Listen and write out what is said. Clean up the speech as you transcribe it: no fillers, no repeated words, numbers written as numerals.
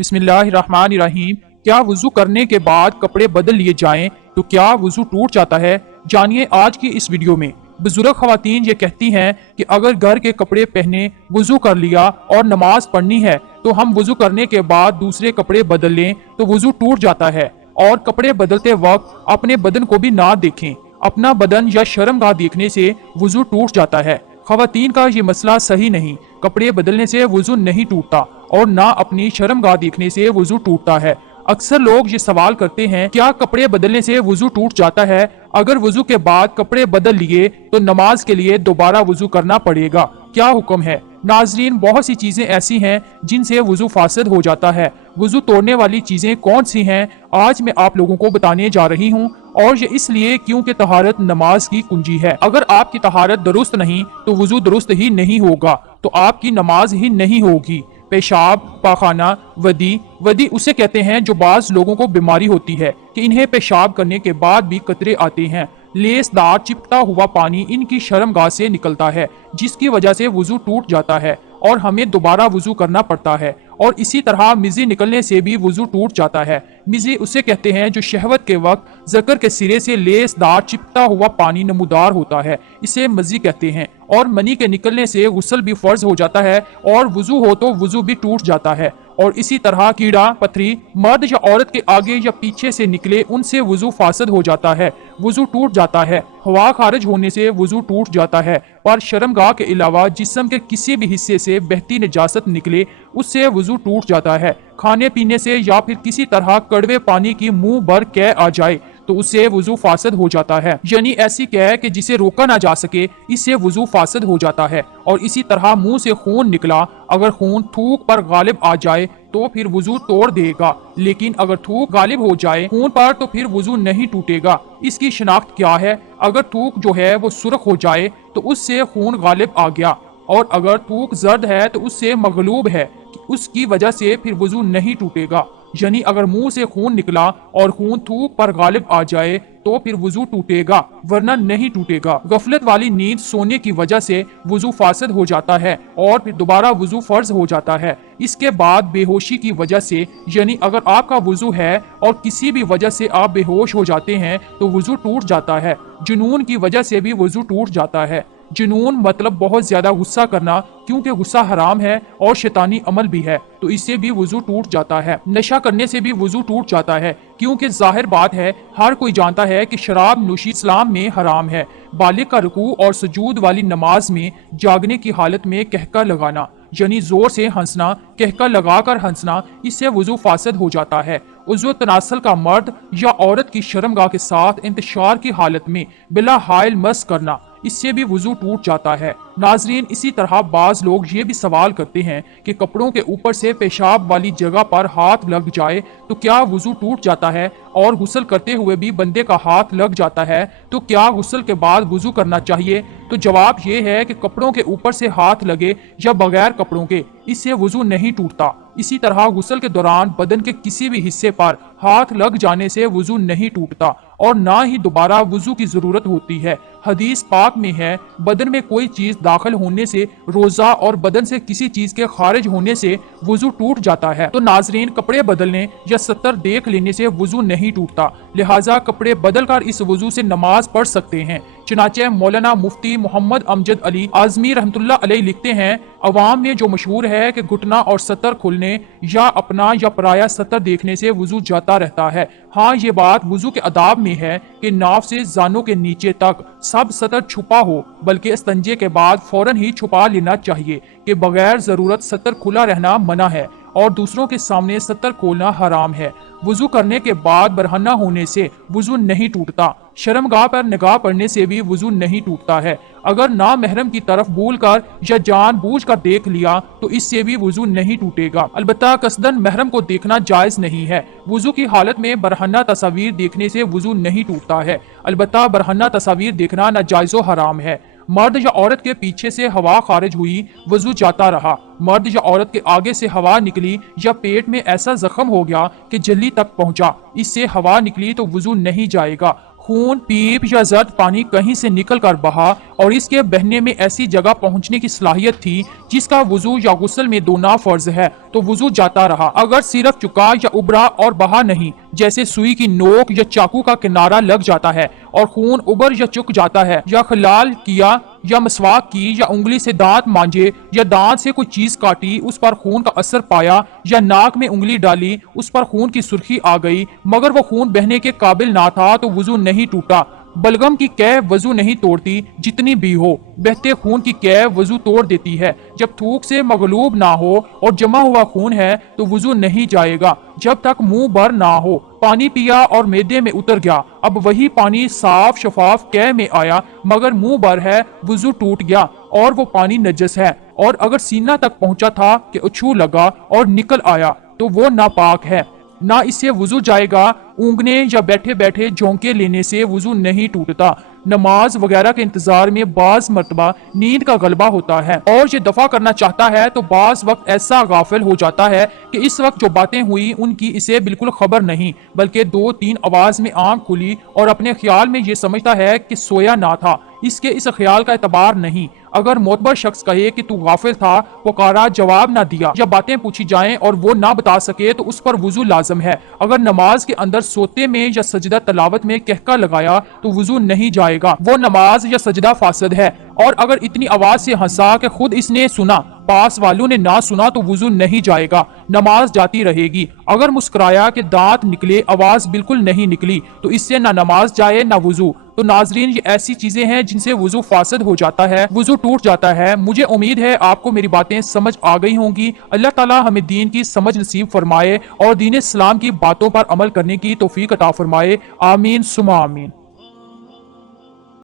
बिस्मिल्लाहिर्रहमानिर्रहीम। क्या वुजू करने के बाद कपड़े बदल लिए जाएं तो क्या वुजू टूट जाता है? जानिए आज की इस वीडियो में। बुजुर्ग खवातीन ये कहती हैं कि अगर घर के कपड़े पहने, वुजू कर लिया और नमाज पढ़नी है तो हम वुजू करने के बाद दूसरे कपड़े बदल लें तो वुजू टूट जाता है। और कपड़े बदलते वक्त अपने बदन को भी ना देखें। अपना बदन या शर्मगाह देखने से वुजू टूट जाता है। खवातीन का ये मसला सही नहीं। कपड़े बदलने से वुजू नहीं टूटता और ना अपनी शर्मगाह देखने से वुजू टूटता है। अक्सर लोग ये सवाल करते हैं, क्या कपड़े बदलने से वुजू टूट जाता है? अगर वुजू के बाद कपड़े बदल लिए तो नमाज के लिए दोबारा वुजू करना पड़ेगा। क्या हुक्म है? नाजरीन, बहुत सी चीजें ऐसी हैं जिनसे वुजू फासद हो जाता है। वुजू तोड़ने वाली चीजें कौन सी हैं, आज मैं आप लोगों को बताने जा रही हूँ। और ये इसलिए क्योंकि तहारत नमाज की कुंजी है। अगर आपकी तहारत दुरुस्त नहीं तो वुजू दुरुस्त ही नहीं होगा, तो आपकी नमाज ही नहीं होगी। पेशाब, पाखाना, वदी उसे कहते हैं जो बाज लोगों को बीमारी होती है कि इन्हें पेशाब करने के बाद भी कतरे आते हैं। लेसदार चिपटा हुआ पानी इनकी शर्मगाह से निकलता है, जिसकी वजह से वुजू टूट जाता है और हमें दोबारा वुजू करना पड़ता है। और इसी तरह मिज़ी निकलने से भी वुजू टूट जाता है। मिज़ी उसे कहते हैं जो शहवत के वक्त ज़कर के सिरे से लेसदार चिपटा हुआ पानी नमूदार होता है, इसे मज़ी कहते हैं। और मनी के निकलने से गुस्ल भी फर्ज हो जाता है और वुजू हो तो वुजू भी टूट जाता है। और इसी तरह कीड़ा पत्थरी मर्द या औरत के आगे या पीछे से निकले, उनसे वुजू फासद हो जाता है, वुजू टूट जाता है। हवा खारिज होने से वुजू टूट जाता है। पर शर्मगाह के अलावा जिस्म के किसी भी हिस्से से बहती निजासत निकले, उससे वुजू टूट जाता है। खाने पीने से या फिर किसी तरह कड़वे पानी की मुंह भर कै आ जाए तो उससे वुजू फासद हो जाता है, यानी ऐसी कै कि जिसे रोका ना जा सके, इससे वुजू फासद हो जाता है। और इसी तरह मुंह से खून निकला, अगर खून थूक पर गालिब आ जाए तो फिर वुजू तोड़ देगा, लेकिन अगर थूक गालिब हो जाए खून पर तो फिर वुजू नहीं टूटेगा। इसकी शिनाख्त क्या है? अगर थूक जो है वो सुर्ख हो जाए तो उससे खून गालिब आ गया, और अगर थूक जर्द है तो उससे मगलूब है, उसकी वजह से फिर वुजू नहीं टूटेगा। यानी अगर मुंह से खून निकला और खून थूक पर गालिब आ जाए तो फिर वुजू टूटेगा, वरना नहीं टूटेगा। गफलत वाली नींद सोने की वजह से वुजू फासद हो जाता है और फिर दोबारा वुजू फर्ज हो जाता है। इसके बाद बेहोशी की वजह से, यानी अगर आपका वुजू है और किसी भी वजह से आप बेहोश हो जाते हैं तो वुजू टूट जाता है। जुनून की वजह से भी वुजू टूट जाता है। जुनून मतलब बहुत ज्यादा गुस्सा करना, क्योंकि गुस्सा हराम है और शैतानी अमल भी है, तो इससे भी वुजू टूट जाता है। नशा करने से भी वुजू टूट जाता है, क्योंकि जाहिर बात है हर कोई जानता है कि शराब नोशी इस्लाम में हराम है। बालिग का रुकू और सुजूद वाली नमाज में जागने की हालत में कहका लगाना, यानी जोर से हंसना, कहका लगाकर हंसना, इससे वुजू फासद हो जाता है। उज़्व तनासल का मर्द या औरत की शर्मगाह के साथ इंतशार की हालत में बिला हाइल मस करना, इससे भी वुजू टूट जाता है। नाजरीन, इसी तरह बाज लोग ये भी सवाल करते हैं कि कपड़ों के ऊपर से पेशाब वाली जगह पर हाथ लग जाए तो क्या वुजू टूट जाता है? और गुस्ल करते हुए भी बंदे का हाथ लग जाता है तो क्या गुस्ल के बाद वुजू करना चाहिए? तो जवाब ये है कि कपड़ों के ऊपर से हाथ लगे या बगैर कपड़ों के, इससे वुजू नहीं टूटता। इसी तरह गुस्ल के दौरान बदन के किसी भी हिस्से पर हाथ लग जाने से वुजू नहीं टूटता और ना ही दोबारा वुजू की जरूरत होती है। हदीस पाक में है, बदन में कोई चीज दाखिल होने से रोजा और बदन से किसी चीज के खारिज होने से वुजू टूट जाता है। तो नाजरीन, कपड़े बदलने या सतर देख लेने से वुजू नहीं टूटता, लिहाजा कपड़े बदल कर इस वुजू से नमाज पढ़ सकते हैं। चुनाचे मौलाना मुफ्ती मोहम्मद अमजद अली आजमी रहमतुल्लाह अलैह लिखते हैं, अवाम में जो मशहूर है कि घुटना और सतर खुलने या अपना या पराया सतर देखने से वुजू जाता रहता है। हाँ, ये बात वुजू के अदाब में है कि नाफ से जानों के नीचे तक सब सतर छुपा हो, बल्कि इस्तंजे के बाद फौरन ही छुपा लेना चाहिए कि बगैर जरूरत सतर खुला रहना मना है और दूसरों के सामने सतर खोलना हराम है। वुजू करने के बाद बरहना होने से वुजू नहीं टूटता। शर्मगाह पर निगाह पड़ने से भी वुजू नहीं टूटता है। अगर ना महरम की तरफ भूल कर या जानबूझ कर देख लिया तो इससे भी वुजू नहीं टूटेगा। अलबत्ता कसदन महरम को देखना जायज नहीं है। वुजू की हालत में बरहना तस्वीर देखने से वुजू नहीं टूटता है। अलबत्ता बरहना तस्वीर देखना नाजायज़ व हराम है। मर्द या औरत के पीछे से हवा खारिज हुई, वजू जाता रहा। मर्द या औरत के आगे से हवा निकली या पेट में ऐसा जख्म हो गया कि जल्दी तक पहुंचा, इससे हवा निकली तो वजू नहीं जाएगा। खून, पीप या जर्द पानी कहीं से निकल कर बहा और इसके बहने में ऐसी जगह पहुंचने की सलाहियत थी जिसका वजू या गुस्ल में धोना फर्ज है तो वजू जाता रहा। अगर सिर्फ चुका या उबरा और बहा नहीं, जैसे सुई की नोक या चाकू का किनारा लग जाता है और खून उबर या चुक जाता है, या खलाल किया या मसवाक की, या उंगली से दांत मांजे, या दांत से कोई चीज काटी उस पर खून का असर पाया, या नाक में उंगली डाली उस पर खून की सुर्खी आ गई मगर वो खून बहने के काबिल ना था तो वजू नहीं टूटा। बलगम की कैफ वजू नहीं तोड़ती जितनी भी हो, बहते खून की कैफ वजू तोड़ देती है। जब थूक से मगलूब ना हो और जमा हुआ खून है तो वजू नहीं जाएगा जब तक मुंह भर ना हो। पानी पिया और मैदे में उतर गया, अब वही पानी साफ शफाफ कैफ में आया मगर मुंह भर है, वजू टूट गया और वो पानी नजस है। और अगर सीना तक पहुंचा था कि उछू लगा और निकल आया तो वो नापाक है, ना इससे वजू जाएगा। ऊँगने या बैठे बैठे झोंके लेने से वजू नहीं टूटता। नमाज वगैरह के इंतजार में बाज मर्तबा नींद का गलबा होता है और ये दफा करना चाहता है तो बाज वक्त ऐसा गाफिल हो जाता है कि इस वक्त जो बातें हुई उनकी इसे बिल्कुल खबर नहीं, बल्कि 2-3 आवाज में आंख खुली और अपने ख्याल में ये समझता है कि सोया ना था। इसके इस ख्याल का एतबार नहीं। अगर मोतबर शख्स कहे कि तू गाफिल था, पुकारा, जवाब ना दिया या बातें पूछी जाएं और वो ना बता सके तो उस पर वजू लाजम है। अगर नमाज के अंदर सोते में या सजदा तलावत में कहका लगाया तो वजू नहीं जाएगा, वो नमाज या सजदा फासद है। और अगर इतनी आवाज से हंसा कि खुद इसने सुना, पास वालों ने ना सुना तो वजू नहीं जाएगा, नमाज जाती रहेगी। अगर मुस्कुराया कि दांत निकले, आवाज बिल्कुल नहीं निकली तो इससे ना नमाज जाए ना वजू। तो नाजरीन, ये ऐसी चीजें हैं जिनसे वजू फासद हो जाता है, वजू टूट जाता है। मुझे उम्मीद है आपको मेरी बातें समझ आ गई होंगी। अल्लाह ताला हमें दीन की समझ नसीब फरमाए और दीन इस्लाम की बातों पर अमल करने की तौफीक अता फरमाए। आमीन सुमा आमीन।